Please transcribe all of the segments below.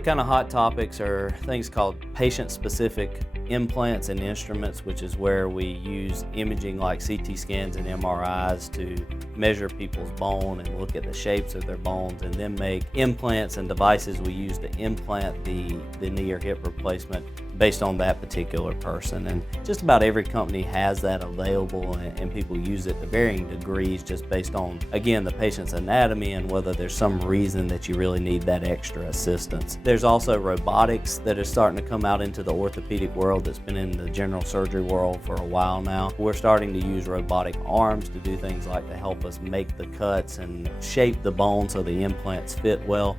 The kind of hot topics are things called patient-specific implants and instruments, which is where we use imaging like CT scans and MRIs to measure people's bone and look at the shapes of their bones, and then make implants and devices we use to implant the knee or hip replacement based on that particular person. And just about every company has that available, and people use it to varying degrees just based on, again, the patient's anatomy and whether there's some reason that you really need that extra assistance. There's also robotics that is starting to come out into the orthopedic world that's been in the general surgery world for a while now. We're starting to use robotic arms to do things like to help us make the cuts and shape the bone so the implants fit well.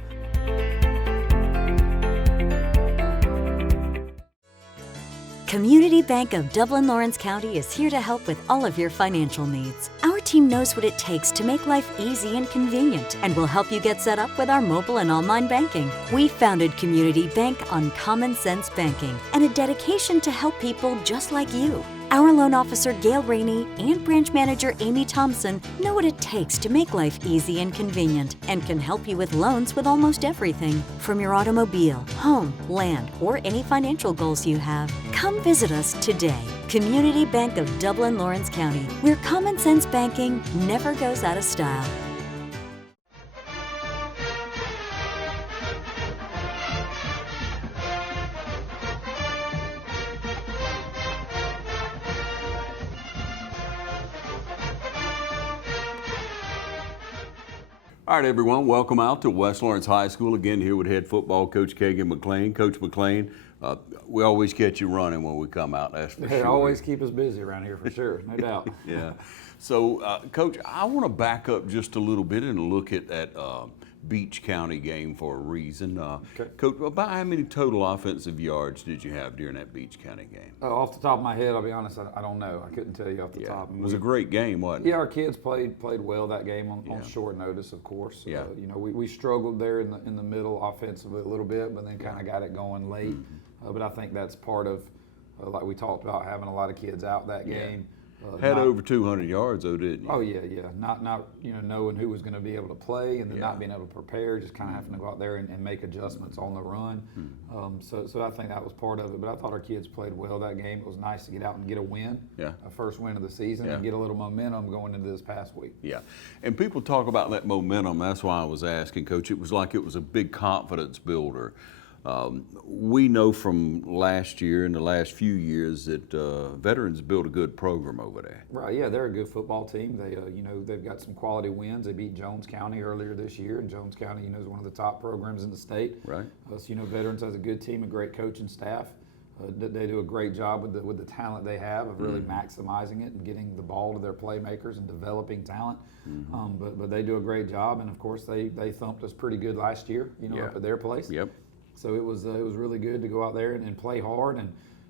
Community Bank of Dublin Lawrence County is here to help with all of your financial needs. Our team knows what it takes to make life easy and convenient, and will help you get set up with our mobile and online banking. We founded Community Bank on common sense banking and a dedication to help people just like you. Our loan officer Gail Rainey and branch manager Amy Thompson know what it takes to make life easy and convenient, and can help you with loans with almost everything, from your automobile, home, land, or any financial goals you have. Come visit us today. Community Bank of Dublin Lawrence County, where common sense banking never goes out of style. All right, everyone, welcome out to West Lawrence High School. Again, here with head football coach Kagan McLean. Coach McLean, we always catch you running when we come out, that's for sure. Always keep us busy around here, for sure, no doubt. Yeah. So, Coach, I want to back up just a little bit and look at that Beach County game for a reason. Okay. Coach, about how many total offensive yards did you have during that Beach County game? Off the top of my head, I'll be honest, I don't know. I couldn't tell you off the top. It was a great game, wasn't it? Yeah, our kids played well that game on short notice, of course. Yeah. You know, we struggled there in the middle offensively a little bit, but then kind of got it going late. But I think that's part of, like we talked about, having a lot of kids out that game. Had over 200 yards, though, didn't you? Oh yeah. Not knowing who was going to be able to play, and then not being able to prepare, just kind of having to go out there and make adjustments on the run. So I think that was part of it. But I thought our kids played well that game. It was nice to get out and get a win, a first win of the season, and get a little momentum going into this past week. Yeah, and people talk about that momentum. That's why I was asking, Coach. It was like it was a big confidence builder. We know from last year and the last few years that veterans built a good program over there. Right, yeah, they're a good football team. They, they've got some quality wins. They beat Jones County earlier this year, and Jones County, is one of the top programs in the state. Right. So, veterans has a good team, a great coaching staff. They do a great job with the talent they have of really maximizing it and getting the ball to their playmakers and developing talent. But they do a great job, and of course they thumped us pretty good last year, up at their place. Yep. So it was really good to go out there and play hard,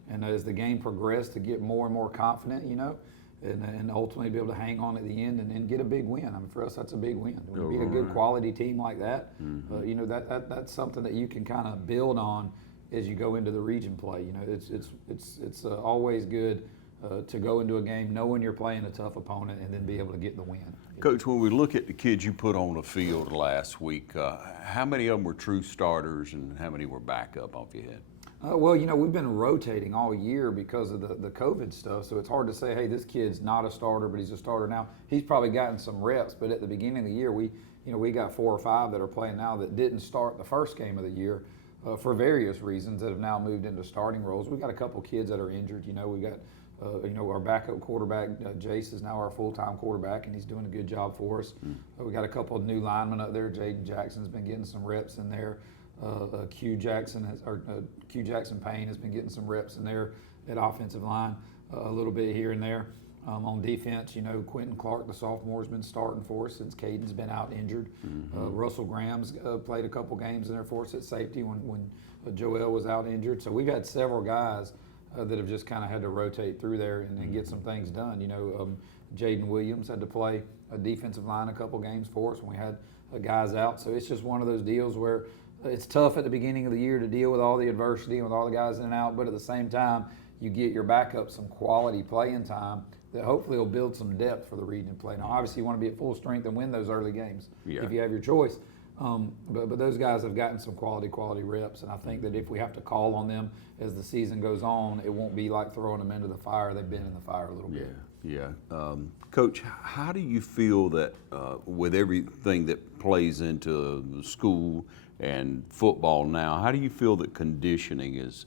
and as the game progressed, to get more and more confident, and ultimately be able to hang on at the end and get a big win. I mean, for us, that's a big win. When you beat a good quality team like that, that's something that you can kind of build on as you go into the region play. It's always good to go into a game knowing you're playing a tough opponent and then be able to get the win. Coach, when we look at the kids you put on the field last week, how many of them were true starters and how many were backup off your head? Well, we've been rotating all year because of the COVID stuff, so it's hard to say, hey, this kid's not a starter, but he's a starter now. He's probably gotten some reps, but at the beginning of the year, we got 4 or 5 that are playing now that didn't start the first game of the year for various reasons that have now moved into starting roles. We've got a couple kids that are injured. We've got our backup quarterback, Jace, is now our full-time quarterback, and he's doing a good job for us. We got a couple of new linemen up there. Jaden Jackson's been getting some reps in there. Q Jackson Payne has been getting some reps in there at offensive line, a little bit here and there. On defense, Quentin Clark, the sophomore, has been starting for us since Caden's been out injured. Russell Graham's played a couple games in there for us at safety when Joel was out injured. So we've had several guys that have just kind of had to rotate through there and get some things done. Jaden Williams had to play a defensive line a couple games for us when we had guys out. So it's just one of those deals where it's tough at the beginning of the year to deal with all the adversity and with all the guys in and out, but at the same time, you get your backup some quality playing time that hopefully will build some depth for the region play. Now, obviously, you want to be at full strength and win those early games if you have your choice. But those guys have gotten some quality reps, and I think that if we have to call on them as the season goes on, it won't be like throwing them into the fire. They've been in the fire a little bit. Yeah. Coach, how do you feel that with everything that plays into the school and football now, how do you feel that conditioning is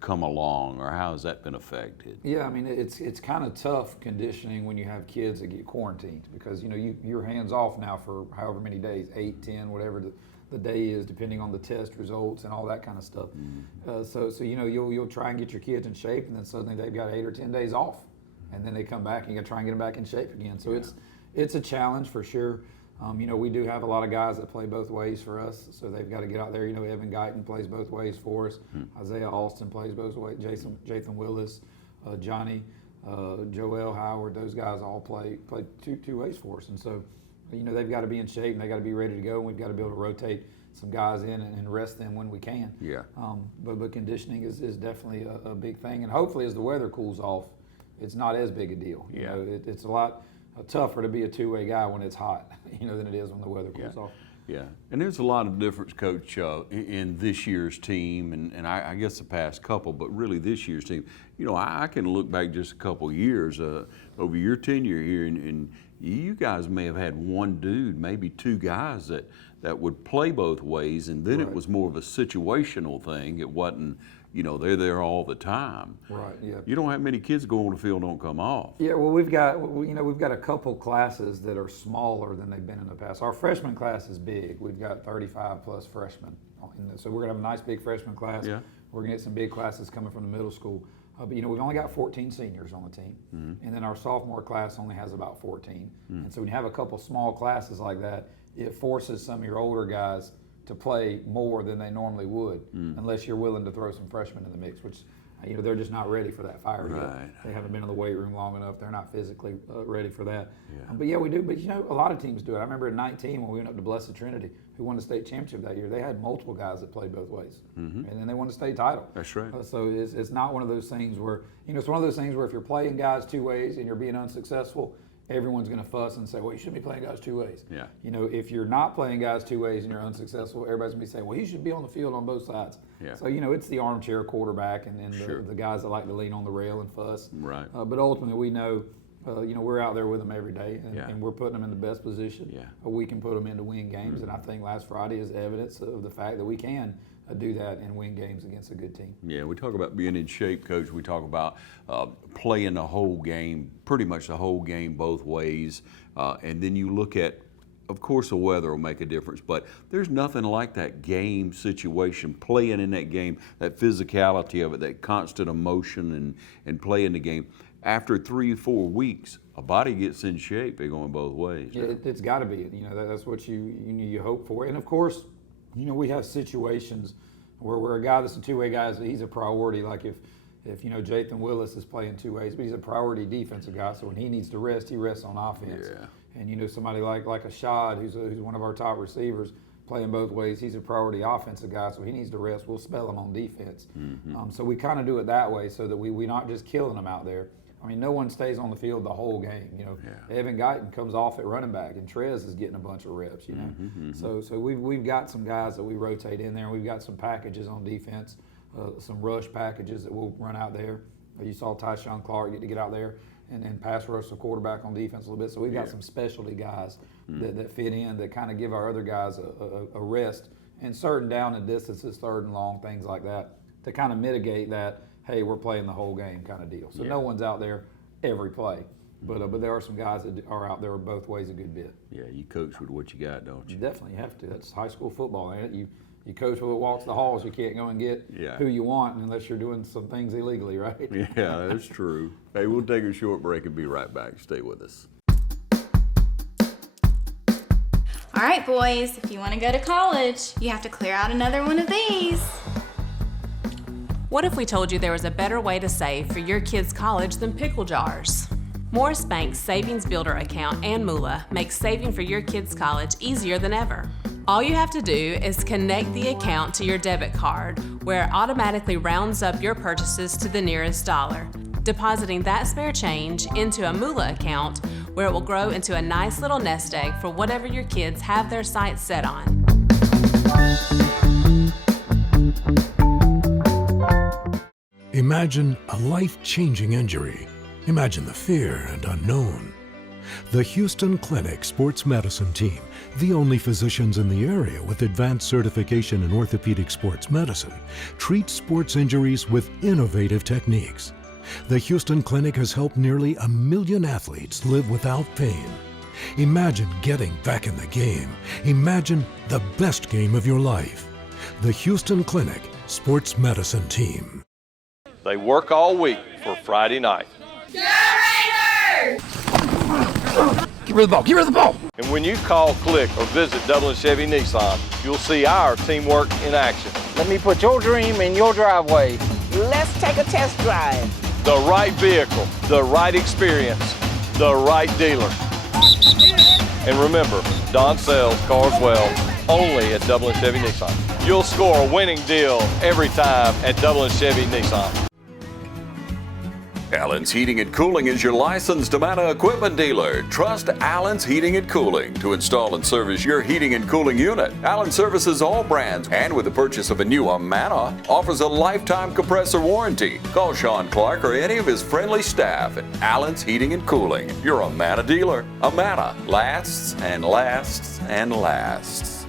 come along, or how has that been affected? Yeah, I mean, it's kind of tough conditioning when you have kids that get quarantined, because you're hands off now for however many days, 8, 10, whatever the day is, depending on the test results and all that kind of stuff. So you'll try and get your kids in shape, and then suddenly they've got 8 or 10 days off, and then they come back and you got to try and get them back in shape again. So it's a challenge for sure. We do have a lot of guys that play both ways for us, so they've got to get out there. Evan Guyton plays both ways for us. Isaiah Alston plays both ways. Jathan Willis, Johnny, Joel Howard, those guys all play two ways for us. And so, they've got to be in shape and they got to be ready to go. And we've got to be able to rotate some guys in and rest them when we can. Yeah. But conditioning is definitely a big thing. And hopefully, as the weather cools off, it's not as big a deal. Yeah. It's a lot tougher to be a two-way guy when it's hot, than it is when the weather cools off. Yeah, and there's a lot of difference, Coach, in this year's team, and I guess the past couple, but really this year's team. I can look back just a couple of years over your tenure here, and you guys may have had one dude, maybe two guys that would play both ways, and then it was more of a situational thing. It wasn't, they're there all the time. Right. Yeah. You don't have many kids go on the field don't come off. Yeah. Well, we've got a couple classes that are smaller than they've been in the past. Our freshman class is big. We've got 35 plus freshmen, so we're gonna have a nice big freshman class. Yeah. We're gonna get some big classes coming from the middle school. But we've only got 14 seniors on the team, and then our sophomore class only has about 14. And so when you have a couple small classes like that, it forces some of your older guys to play more than they normally would, unless you're willing to throw some freshmen in the mix, which they're just not ready for that fire yet. They haven't been in the weight room long enough. They're not physically ready for that. Yeah. But we do. But a lot of teams do it. I remember in 19 when we went up to Blessed Trinity, who won the state championship that year, they had multiple guys that played both ways, and then they won the state title. That's right. So it's not one of those things where it's one of those things where if you're playing guys two ways and you're being unsuccessful, everyone's going to fuss and say, well, you shouldn't be playing guys two ways. Yeah. If you're not playing guys two ways and you're unsuccessful, everybody's going to be saying, well, he should be on the field on both sides. Yeah. So, it's the armchair quarterback and the guys that like to lean on the rail and fuss. Right. But ultimately, we know, we're out there with them every day, and we're putting them in the best position we can put them in to win games. And I think last Friday is evidence of the fact that we can do that and win games against a good team. Yeah, we talk about being in shape, Coach. We talk about playing the whole game, pretty much the whole game both ways. And then you look at, of course, the weather will make a difference, but there's nothing like that game situation, playing in that game, that physicality of it, that constant emotion and playing the game. After 3 or 4 weeks, a body gets in shape. They're going both ways. Yeah, it's got to be. That's what you hope for. And of course, we have situations where a guy that's a two-way guy, he's a priority. Like if Jathan Willis is playing two ways, but he's a priority defensive guy. So when he needs to rest, he rests on offense. Yeah. And somebody like a Shad, who's one of our top receivers, playing both ways. He's a priority offensive guy, so he needs to rest. We'll spell him on defense. So we kind of do it that way, so that we're not just killing them out there. I mean, no one stays on the field the whole game. Evan Guyton comes off at running back, and Trez is getting a bunch of reps. So we've got some guys that we rotate in there, and we've got some packages on defense, some rush packages that we'll run out there. You saw Tyshawn Clark get out there and pass rush the quarterback on defense a little bit. So we've got some specialty guys that fit in, that kind of give our other guys a rest, and certain down and distances, third and long, things like that, to kind of mitigate that, hey, we're playing the whole game kind of deal. So no one's out there every play. But there are some guys that are out there both ways a good bit. Yeah, you coach with what you got, don't you? Definitely have to. That's high school football, ain't it? You coach with what walks the halls. You can't go and get who you want unless you're doing some things illegally, right? Yeah, that's true. Hey, we'll take a short break and be right back. Stay with us. All right, boys, if you want to go to college, you have to clear out another one of these. What if we told you there was a better way to save for your kids' college than pickle jars? Morris Bank's Savings Builder account and Moolah makes saving for your kids' college easier than ever. All you have to do is connect the account to your debit card, where it automatically rounds up your purchases to the nearest dollar, depositing that spare change into a Moolah account, where it will grow into a nice little nest egg for whatever your kids have their sights set on. Imagine a life-changing injury. Imagine the fear and unknown. The Houston Clinic Sports Medicine Team, the only physicians in the area with advanced certification in orthopedic sports medicine, treats sports injuries with innovative techniques. The Houston Clinic has helped nearly 1 million athletes live without pain. Imagine getting back in the game. Imagine the best game of your life. The Houston Clinic Sports Medicine Team. They work all week for Friday night. Give her the ball, give her the ball. And when you call, click, or visit Dublin Chevy Nissan, you'll see our teamwork in action. Let me put your dream in your driveway. Let's take a test drive. The right vehicle, the right experience, the right dealer. And remember, Don sells cars well only at Dublin Chevy Nissan. You'll score a winning deal every time at Dublin Chevy Nissan. Allen's Heating and Cooling is your licensed Amana equipment dealer. Trust Allen's Heating and Cooling to install and service your heating and cooling unit. Allen services all brands, and with the purchase of a new Amana, offers a lifetime compressor warranty. Call Sean Clark or any of his friendly staff at Allen's Heating and Cooling, your Amana dealer. Amana lasts and lasts and lasts.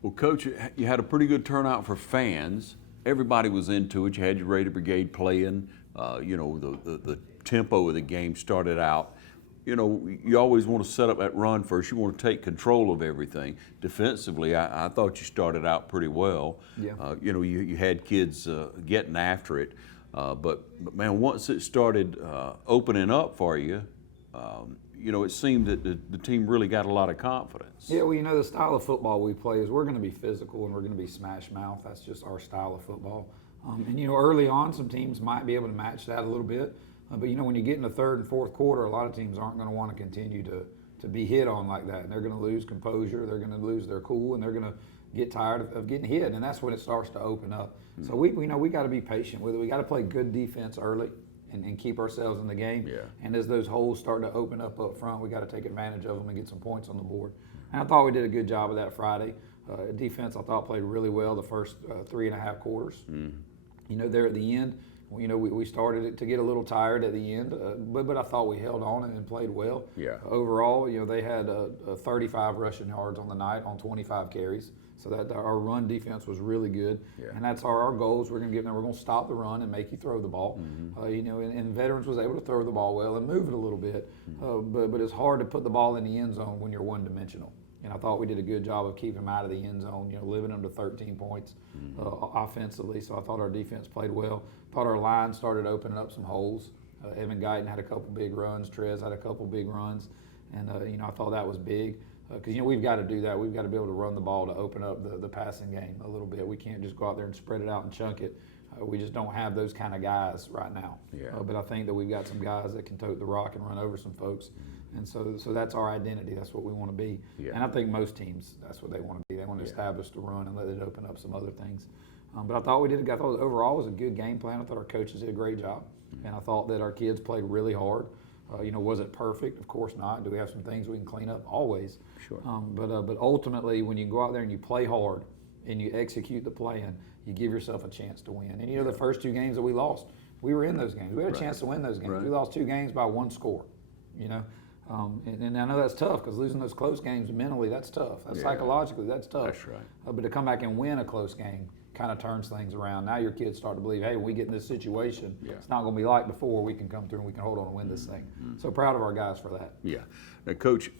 Well, Coach, you had a pretty good turnout for fans. Everybody was into it. You had your Raider Brigade playing. The tempo of the game started out. You always want to set up that run first. You want to take control of everything. Defensively, I thought you started out pretty well. Yeah. You had kids getting after it. But man, once it started opening up for you, it seemed that the team really got a lot of confidence. Yeah, well, the style of football we play is we're going to be physical and we're going to be smash mouth. That's just our style of football. Early on, some teams might be able to match that a little bit. But, when you get in the third and fourth quarter, a lot of teams aren't going to want to continue to be hit on like that. And they're going to lose composure, they're going to lose their cool, and they're going to get tired of getting hit. And that's when it starts to open up. Mm-hmm. So we got to be patient with it. We got to play good defense early and keep ourselves in the game. Yeah. And as those holes start to open up front, we got to take advantage of them and get some points on the board. And I thought we did a good job of that Friday. Defense, I thought, played really well the first 3.5 quarters. Mm. There at the end, we started it to get a little tired at the end, but I thought we held on and played well. Yeah. Overall, they had 35 rushing yards on the night on 25 carries. So that our run defense was really good, yeah. And that's our goals. We're going to we're going to stop the run and make you throw the ball. Mm-hmm. And Veterans was able to throw the ball well and move it a little bit, but it's hard to put the ball in the end zone when you're one-dimensional. And I thought we did a good job of keeping them out of the end zone, limiting them to 13 points offensively. So I thought our defense played well. Thought our line started opening up some holes. Evan Guyton had a couple big runs. Trez had a couple big runs, and I thought that was big. Because we've got to do that. We've got to be able to run the ball to open up the passing game a little bit. We can't just go out there and spread it out and chunk it. We just don't have those kind of guys right now. Yeah. But I think that we've got some guys that can tote the rock and run over some folks. And so that's our identity. That's what we want to be. Yeah. And I think most teams, that's what they want to be. They want to establish the run and let it open up some other things. But I thought I thought overall it was a good game plan. I thought our coaches did a great job. And I thought that our kids played really hard. Was it perfect? Of course not. Do we have some things we can clean up? Always. Sure. But ultimately, when you go out there and you play hard and you execute the plan, you give yourself a chance to win. And the first 2 games that we lost, we were in those games. We had a chance to win those games. Right. We lost 2 games by 1 score. And I know that's tough because losing those close games mentally, that's tough. Psychologically, that's tough. That's right. But to come back and win a close game kind of turns things around. Now your kids start to believe, hey, when we get in this situation, it's not going to be like before. We can come through and we can hold on and win this thing. Mm-hmm. So proud of our guys for that. Yeah. Now, Coach,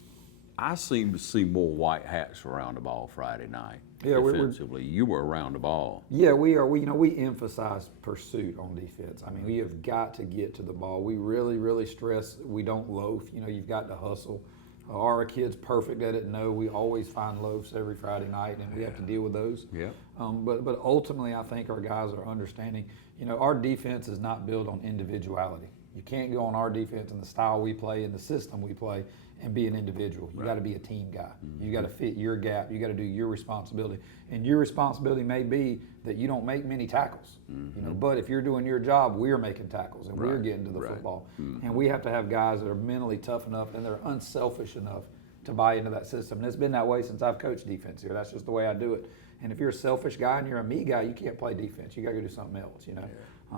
I seem to see more white hats around the ball Friday night. Yeah, defensively, you were around the ball. Yeah, we are. We emphasize pursuit on defense. I mean, we have got to get to the ball. We really, really stress we don't loaf. You've got to hustle. Are our kids perfect at it? No, we always find loafs every Friday night, and we have to deal with those. Yeah. But ultimately, I think our guys are understanding. Our defense is not built on individuality. You can't go on our defense and the style we play and the system we play and be an individual. You got to be a team guy. Mm-hmm. You got to fit your gap. You got to do your responsibility. And your responsibility may be that you don't make many tackles. Mm-hmm. But if you're doing your job, we're making tackles and we're getting to the football. Mm-hmm. And we have to have guys that are mentally tough enough and they're unselfish enough to buy into that system. And it's been that way since I've coached defense here. That's just the way I do it. And if you're a selfish guy and you're a me guy, you can't play defense. You got to go do something else, you know.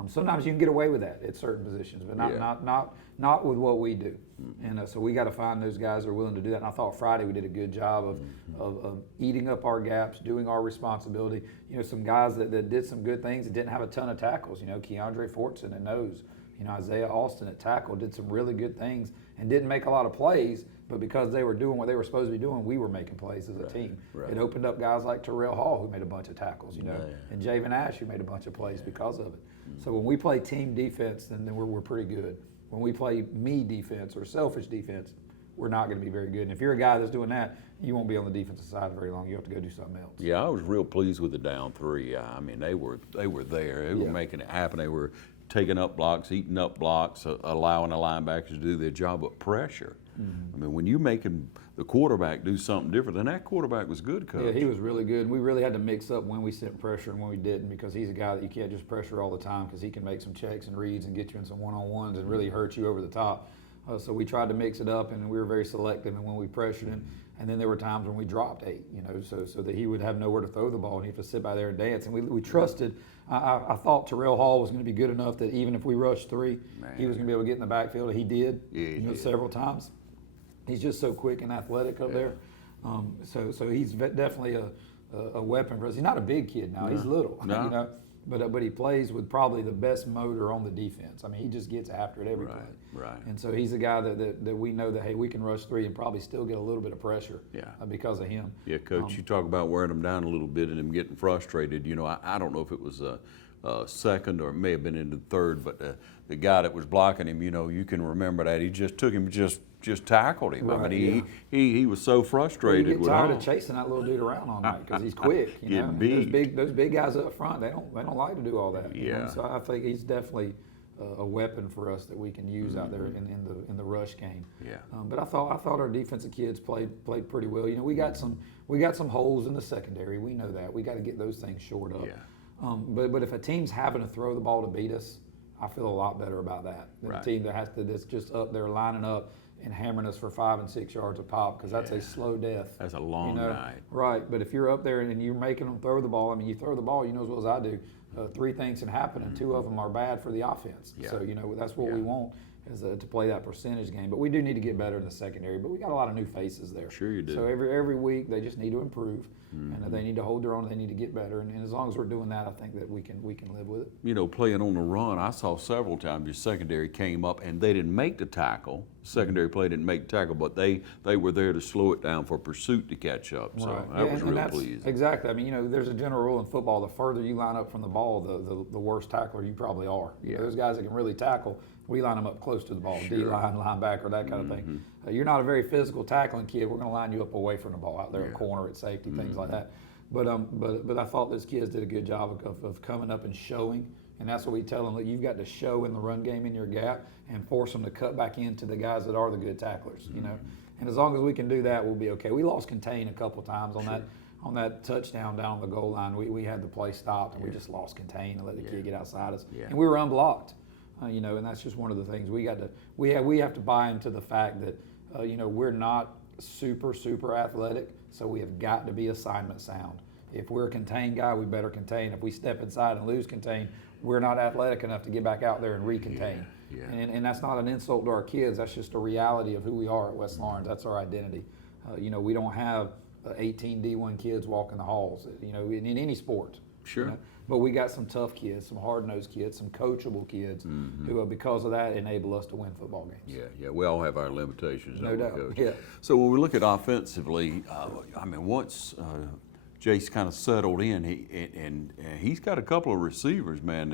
Sometimes you can get away with that at certain positions, but not with what we do. And so we got to find those guys that are willing to do that. And I thought Friday we did a good job of eating up our gaps, doing our responsibility. You know, some guys that did some good things that didn't have a ton of tackles. You know, Keandre Fortson at nose. You know, Isaiah Austin at tackle did some really good things and didn't make a lot of plays, but because they were doing what they were supposed to be doing, we were making plays as a team. Right. It opened up guys like Terrell Hall, who made a bunch of tackles, you know, and Javen Ash, who made a bunch of plays because of it. So when we play team defense, then we're pretty good. When we play me defense or selfish defense, we're not going to be very good. And if you're a guy that's doing that, you won't be on the defensive side very long. You have to go do something else. Yeah, I was real pleased with the down three. I mean, they were there. They were making it happen. They were taking up blocks, eating up blocks, allowing the linebackers to do their job of pressure. I mean, when you're making the quarterback do something different, and that quarterback was good, Coach. Yeah, he was really good. We really had to mix up when we sent pressure and when we didn't, because he's a guy that you can't just pressure all the time, because he can make some checks and reads and get you in some one-on-ones and really hurt you over the top. So we tried to mix it up, and we were very selective in when we pressured him. And then there were times when we dropped 8, you know, so that he would have nowhere to throw the ball and he'd have to sit by there and dance. And we trusted. I thought Terrell Hall was going to be good enough that even if we rushed 3, he was going to be able to get in the backfield. He did, several times. He's just so quick and athletic up there. So he's definitely a weapon for us. He's not a big kid now. He's little, you know. But he plays with probably the best motor on the defense. I mean, he just gets after it every play. Right. And so he's a guy that we know that, hey, we can rush 3 and probably still get a little bit of pressure because of him. Yeah, Coach, you talk about wearing them down a little bit and them getting frustrated. You know, I don't know if it was a second or it may have been into the third, but the guy that was blocking him, you know, you can remember that. He just took him, just tackled him. Right, I mean, he was so frustrated. You get tired of chasing that little dude around all night because he's quick. You know? Those big guys up front, they don't like to do all that. You know? So I think he's definitely a weapon for us that we can use out there in the rush game. Yeah. But I thought our defensive kids played pretty well. You know, we got some holes in the secondary. We know that. We got to get those things shored up. Yeah. But if a team's having to throw the ball to beat us, I feel a lot better about that than a team that's just up there lining up and hammering us for 5 and 6 yards a pop, because that's a slow death. That's a long night. Right, but if you're up there and you're making them throw the ball, I mean, you throw the ball, you know as well as I do, 3 things can happen, and 2 of them are bad for the offense. Yeah. So, you know, that's what we want, is to play that percentage game. But we do need to get better in the secondary, but we got a lot of new faces there. Sure you do. So every week they just need to improve, and they need to hold their own, they need to get better, and as long as we're doing that, I think that we can live with it. You know, playing on the run, I saw several times your secondary came up and they didn't make the tackle. Secondary play didn't make the tackle, but they were there to slow it down for pursuit to catch up. So that was real pleasing. Exactly. I mean, you know, there's a general rule in football: the further you line up from the ball, the worse tackler you probably are. Yeah. Those guys that can really tackle, we line them up close to the ball, D-line, linebacker, that kind of thing. You're not a very physical tackling kid. We're going to line you up away from the ball, out there at corner, at safety, things like that. But I thought those kids did a good job of coming up and showing, and that's what we tell them. Look, you've got to show in the run game in your gap and force them to cut back into the guys that are the good tacklers. You know, and as long as we can do that, we'll be okay. We lost contain a couple times on that touchdown down on the goal line. We had the play stopped and we just lost contain and let the kid get outside us, and we were unblocked. You know, and that's just one of the things we have to buy into the fact that you know, we're not super athletic, so we have got to be assignment sound. If we're a contain guy, we better contain. If we step inside and lose contain, we're not athletic enough to get back out there and recontain. And that's not an insult to our kids. That's just a reality of who we are at West Lawrence. That's our identity. You know, we don't have 18 D1 kids walking the halls, you know, in any sport. Sure. You know? But we got some tough kids, some hard-nosed kids, some coachable kids who, because of that, enable us to win football games. Yeah. We all have our limitations. No doubt. Coach? Yeah. So when we look at offensively, I mean, once Jace kind of settled in, he's got a couple of receivers, man,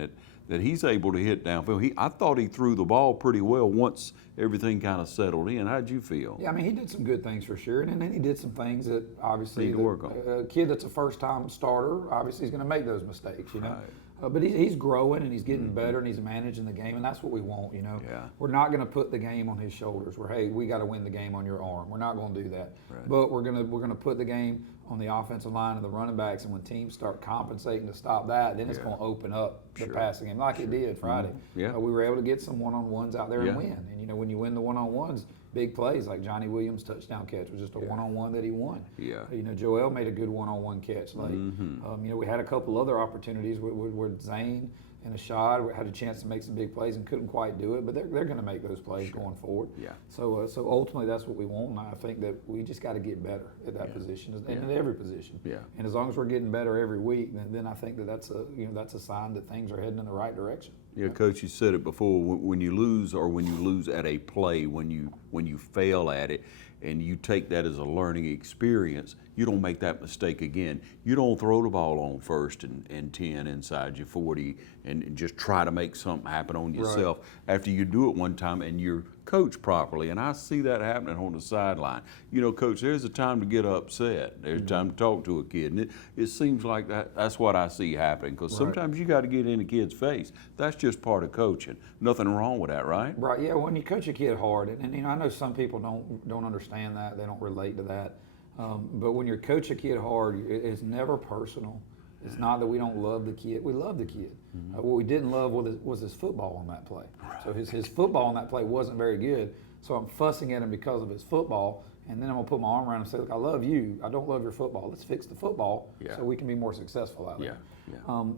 that he's able to hit downfield. I thought he threw the ball pretty well once everything kind of settled in. How'd you feel? Yeah, I mean, he did some good things for sure, and then he did some things that obviously need to work on. A kid that's a first-time starter, obviously, is going to make those mistakes, you know. But he's growing and he's getting better and he's managing the game, and that's what we want, you know. Yeah. We're not going to put the game on his shoulders. Hey, we got to win the game on your arm. We're not going to do that. Right. But we're going to put the game on the offensive line and the running backs, and when teams start compensating to stop that, then it's going to open up the passing game like it did Friday. Yeah. We were able to get some one-on-ones out there Yeah. and win. And, you know, when you win the one-on-ones, big plays like Johnny Williams' touchdown catch was just a one-on-one that he won. Yeah. You know, Joel made a good one-on-one catch late. You know, we had a couple other opportunities with Zane and Ashad. We had a chance to make some big plays and couldn't quite do it, but they're going to make those plays going forward. Yeah. So ultimately that's what we want, and I think that we just got to get better at that position and at every position. Yeah. And as long as we're getting better every week, then I think that that's a sign that things are heading in the right direction. Yeah, Coach, you said it before. When you lose, or when you lose at a play, when you fail at it, and you take that as a learning experience, you don't make that mistake again. You don't throw the ball on 1st and 10 inside your 40 and just try to make something happen on yourself after you do it one time and you're coached properly. And I see that happening on the sideline. You know, Coach, there's a time to get upset. There's a time to talk to a kid. And it seems like that's what I see happening, because sometimes you got to get in a kid's face. That's just part of coaching. Nothing wrong with that, right? Right, yeah, when you coach a kid hard, and you know, I know some people don't understand that, they don't relate to that, but when you coach a kid hard, it's never personal. It's not that we don't love the kid, we love the kid. What we didn't love was his football on that play. So his football on that play wasn't very good, so I'm fussing at him because of his football, and then I'm gonna put my arm around him and say, look, I love you, I don't love your football, let's fix the football so we can be more successful out there.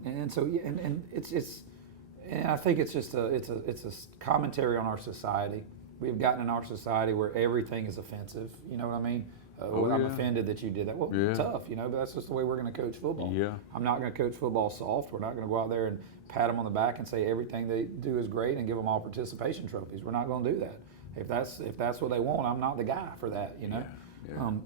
And so, yeah, and it's and I think it's just it's a commentary on our society. We've gotten in our society where everything is offensive. You know what I mean? I'm offended that you did that. Well, tough, you know, but that's just the way we're going to coach football. Yeah. I'm not going to coach football soft. We're not going to go out there and pat them on the back and say everything they do is great and give them all participation trophies. We're not going to do that. If that's what they want, I'm not the guy for that, you know.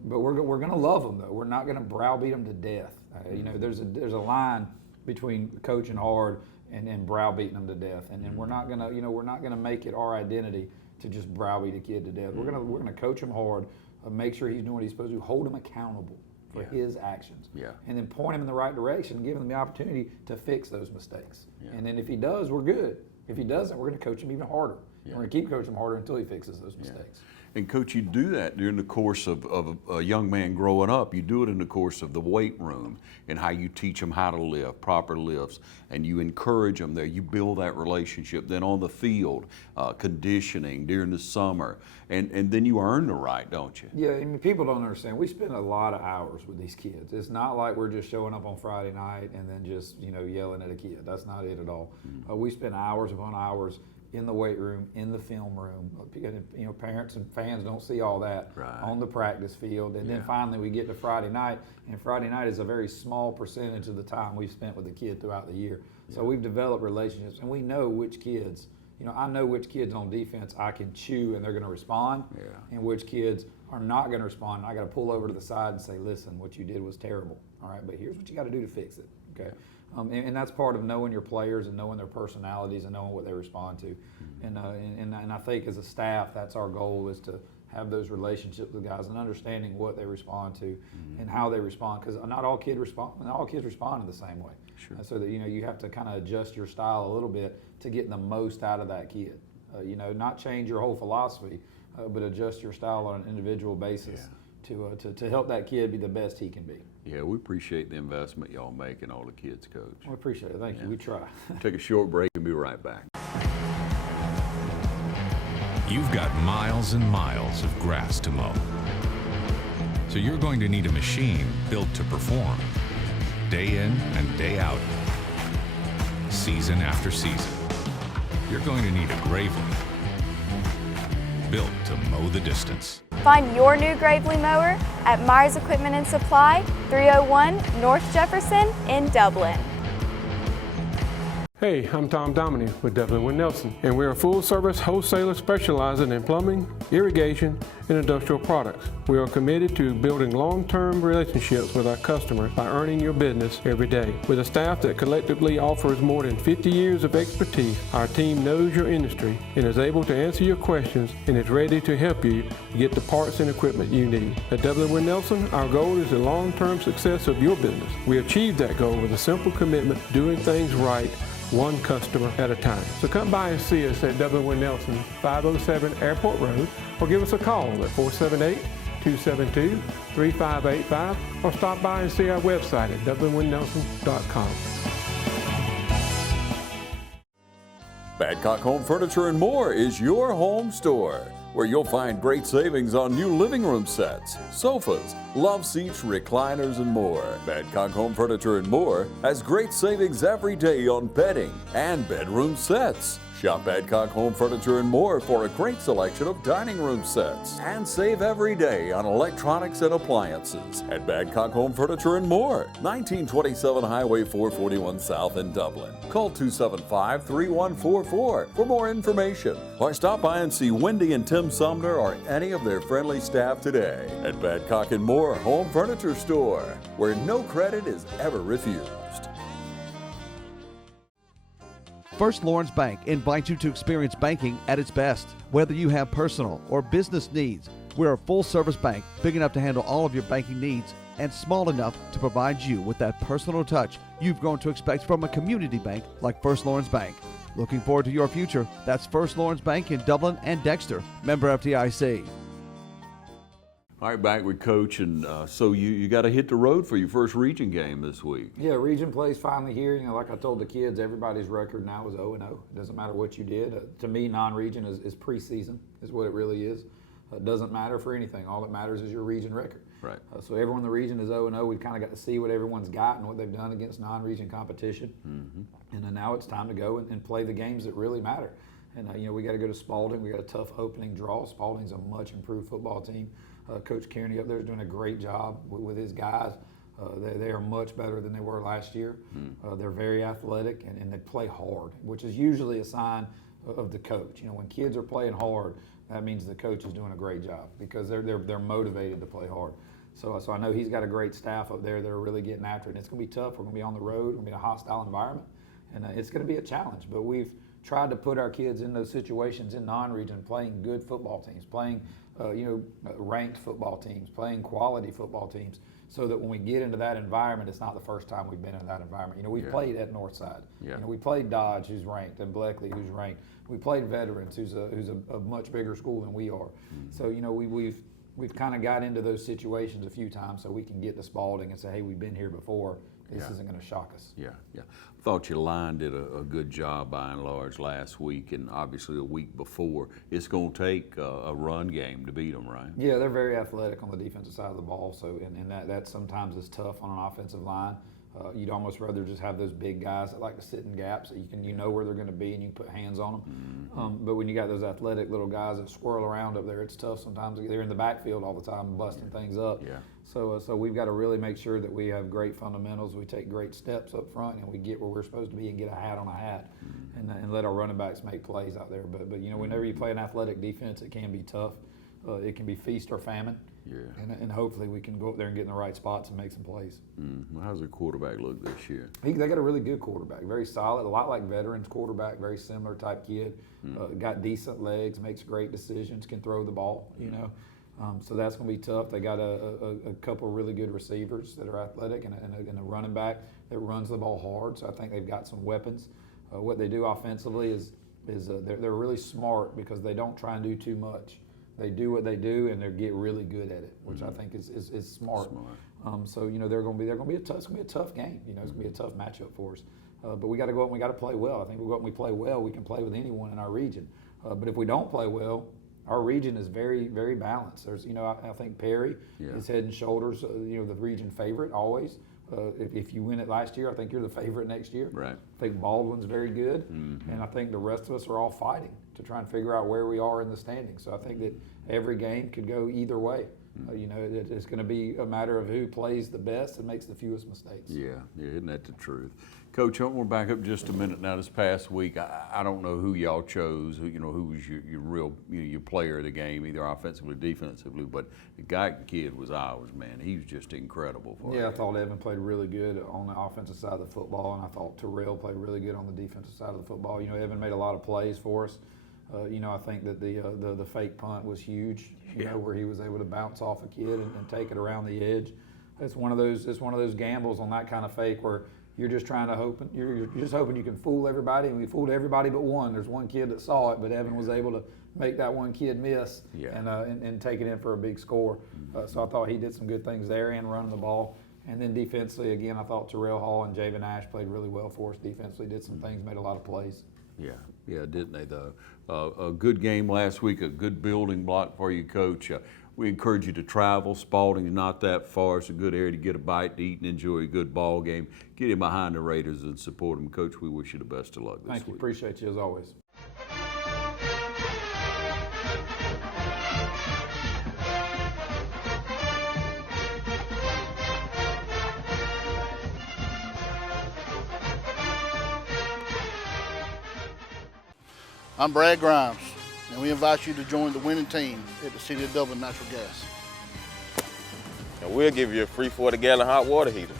But we're going to love them though. We're not going to browbeat them to death. You know, there's a line between coaching hard and browbeating them to death, and we're not gonna make it our identity to just browbeat a kid to death. We're gonna coach him hard, make sure he's doing what he's supposed to, hold him accountable for his actions, and then point him in the right direction and give him the opportunity to fix those mistakes. And then if he does, we're good. If he doesn't, we're gonna coach him even harder. We're gonna keep coaching him harder until he fixes those mistakes. And Coach, you do that during the course of a young man growing up. You do it in the course of the weight room and how you teach them how to lift, proper lifts, and you encourage them there. You build that relationship. Then on the field, conditioning during the summer, and then you earn the right, don't you? Yeah, I mean, people don't understand. We spend a lot of hours with these kids. It's not like we're just showing up on Friday night and then just, you know, yelling at a kid. That's not it at all. We spend hours upon hours in the weight room, in the film room. You know, parents and fans don't see all that on the practice field. And then finally we get to Friday night, and Friday night is a very small percentage of the time we've spent with the kid throughout the year. So we've developed relationships, and we know which kids, you know, I know which kids on defense I can chew and they're gonna respond, and which kids are not gonna respond. I gotta pull over to the side and say, listen, what you did was terrible, all right, but here's what you gotta do to fix it, okay? And that's part of knowing your players and knowing their personalities and knowing what they respond to. And I think as a staff, that's our goal, is to have those relationships with guys and understanding what they respond to and how they respond, because not all kids respond in the same way. So that, you know, you have to kind of adjust your style a little bit to get the most out of that kid. You know, not change your whole philosophy, but adjust your style on an individual basis to help that kid be the best he can be. Yeah, we appreciate the investment y'all make in all the kids, Coach. We appreciate it. Thank you. We try. Take a short break and be right back. You've got miles and miles of grass to mow. So you're going to need a machine built to perform, day in and day out, season after season. You're going to need a Gravely, built to mow the distance. Find your new Gravely mower at Myers Equipment and Supply, 301 North Jefferson in Dublin. Hey, I'm Tom Dominy with Dublin Wind Nelson, and we're a full-service wholesaler specializing in plumbing, irrigation, and industrial products. We are committed to building long-term relationships with our customers by earning your business every day. With a staff that collectively offers more than 50 years of expertise, our team knows your industry and is able to answer your questions and is ready to help you get the parts and equipment you need. At Dublin Wind Nelson, our goal is the long-term success of your business. We achieve that goal with a simple commitment to doing things right, one customer at a time. So come by and see us at Dublin Wind Nelson, 507 Airport Road, or give us a call at 478-272-3585, or stop by and see our website at dublinwindnelson.com. Badcock Home Furniture and More is your home store, where you'll find great savings on new living room sets, sofas, love seats, recliners, and more. Badcock Home Furniture and More has great savings every day on bedding and bedroom sets. Shop Badcock Home Furniture and More for a great selection of dining room sets. And save every day on electronics and appliances at Badcock Home Furniture and More, 1927 Highway 441 South in Dublin. Call 275-3144 for more information, or stop by and see Wendy and Tim Sumner or any of their friendly staff today at Badcock and More Home Furniture Store, where no credit is ever refused. First Lawrence Bank invites you to experience banking at its best. Whether you have personal or business needs, we're a full-service bank big enough to handle all of your banking needs and small enough to provide you with that personal touch you've grown to expect from a community bank like First Lawrence Bank. Looking forward to your future. That's First Lawrence Bank in Dublin and Dexter. Member FDIC. All right, back with Coach, and so you got to hit the road for your first region game this week. Yeah, region play's finally here. You know, like I told the kids, everybody's record now is 0-0. It doesn't matter what you did. To me, non-region is preseason, is what it really is. It doesn't matter for anything. All that matters is your region record. Right. So everyone in the region is 0-0. We've kind of got to see what everyone's got and what they've done against non-region competition. Mm-hmm. And then now it's time to go and play the games that really matter. And, you know, we got to go to Spalding. We got a tough opening draw. Spalding's a much improved football team. Coach Kearney up there is doing a great job with his guys. They are much better than they were last year. They're very athletic and they play hard, which is usually a sign of the coach. You know, when kids are playing hard, that means the coach is doing a great job because they're motivated to play hard. So I know he's got a great staff up there that are really getting after it. And it's going to be tough. We're going to be on the road. We're going to be in a hostile environment, and it's going to be a challenge. But we've tried to put our kids in those situations in non-region, playing good football teams, playing ranked football teams, playing quality football teams, so that when we get into that environment, it's not the first time we've been in that environment. You know, we played at Northside. Yeah. You know, we played Dodge, who's ranked, and Bleckley, who's ranked. We played Veterans, who's a much bigger school than we are. Mm-hmm. So, you know, we've kind of got into those situations a few times so we can get to Spalding and say, hey, we've been here before. This isn't going to shock us. Yeah. Thought your line did a good job by and large last week, and obviously the week before. It's going to take a run game to beat them, right? Yeah, they're very athletic on the defensive side of the ball, so and that sometimes is tough on an offensive line. You'd almost rather just have those big guys that like to sit in gaps that you know where they're going to be and you can put hands on them. Mm-hmm. But when you got those athletic little guys that swirl around up there, it's tough sometimes. They're in the backfield all the time busting things up. Yeah. So we've got to really make sure that we have great fundamentals, we take great steps up front, and we get where we're supposed to be and get a hat on a hat, and let our running backs make plays out there. But you know, whenever you play an athletic defense, it can be tough. It can be feast or famine. Yeah. And hopefully we can go up there and get in the right spots and make some plays. How's their quarterback look this year? They got a really good quarterback, very solid, a lot like Veterans quarterback, very similar type kid. Got decent legs, makes great decisions, can throw the ball, you know. So that's going to be tough. They got a couple really good receivers that are athletic and a running back that runs the ball hard. So I think they've got some weapons. What they do offensively is they're really smart because they don't try and do too much. They do what they do and they get really good at it, which I think is smart. So you know they're going to be a tough game. You know, it's going to be a tough matchup for us. But we got to go up and we got to play well. I think we go up and we play well, we can play with anyone in our region. But if we don't play well, our region is very, very balanced. There's, you know, I think Perry is head and shoulders, you know, the region favorite always. If you win it last year, I think you're the favorite next year. Right. I think Baldwin's very good, and I think the rest of us are all fighting to try and figure out where we are in the standings. So I think that every game could go either way. You know, it's going to be a matter of who plays the best and makes the fewest mistakes. Yeah, isn't that the truth? Coach, I want to back up just a minute now. This past week, I don't know who y'all chose, who was your real, your player of the game, either offensively or defensively, but the kid was ours, man. He was just incredible for us. I thought Evan played really good on the offensive side of the football, and I thought Terrell played really good on the defensive side of the football. You know, Evan made a lot of plays for us. You know, I think that the fake punt was huge. You know, where he was able to bounce off a kid and take it around the edge. It's one of those gambles on that kind of fake where you're just trying to you're just hoping you can fool everybody, and we fooled everybody but one. There's one kid that saw it, but Evan was able to make that one kid miss and take it in for a big score. So I thought he did some good things there and running the ball. And then defensively, again, I thought Terrell Hall and Javen Ash played really well for us defensively, did some things, made a lot of plays. Yeah, didn't they though? A good game last week, a good building block for you, Coach. We encourage you to travel. Spalding's not that far. It's a good area to get a bite to eat and enjoy a good ball game. Get in behind the Raiders and support them. Coach, we wish you the best of luck this week. Thank you. Appreciate you as always. I'm Brad Grimes, and we invite you to join the winning team at the City of Dublin Natural Gas. And we'll give you a free 40-gallon hot water heater.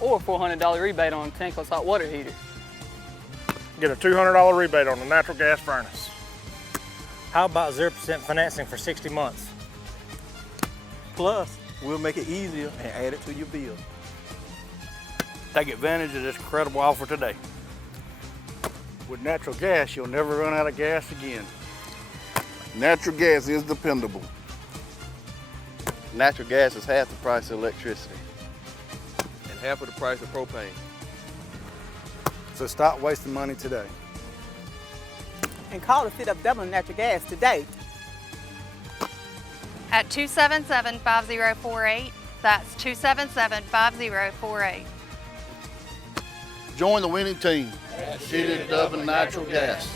Or a $400 rebate on a tankless hot water heater. Get a $200 rebate on the natural gas furnace. How about 0% financing for 60 months? Plus, we'll make it easier and add it to your bill. Take advantage of this incredible offer today. With natural gas, you'll never run out of gas again. Natural gas is dependable. Natural gas is half the price of electricity. And half of the price of propane. So stop wasting money today. And call the City of Dublin Natural Gas today. At 277-5048. That's 277-5048. Join the winning team at City of Dublin Natural Gas.